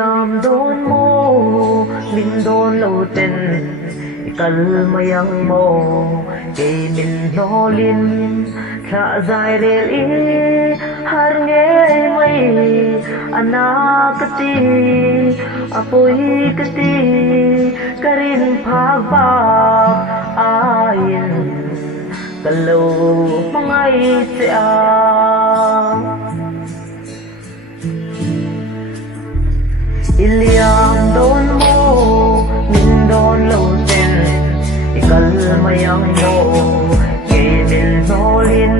Iliam don mo min don lo ten ikal mayang mo kay min nolin tha zai rel i har nge mai anak kati apoi kati karin phag ba ain kalau mangai se a Iliam don mo min don lo ten ikal mayang mo kay min nolin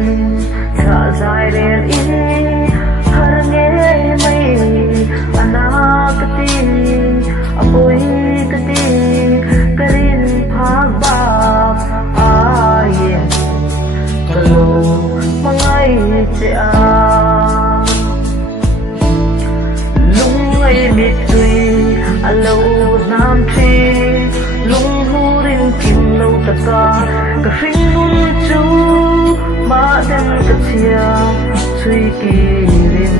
tha zai rel i har nge mai anak kati apoi kati karin phag ba ayin kalau mangai se a mít tùy lâu nam thi lung hu rin kim lâu ta cả phinh hun chú ba den cả chia suy kỳ rin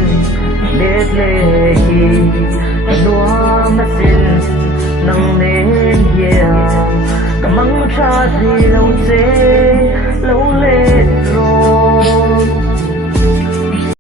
đết lệ hi đua mắt xin nâng nên yeah cả măng cha thì lâu dễ lâu lệ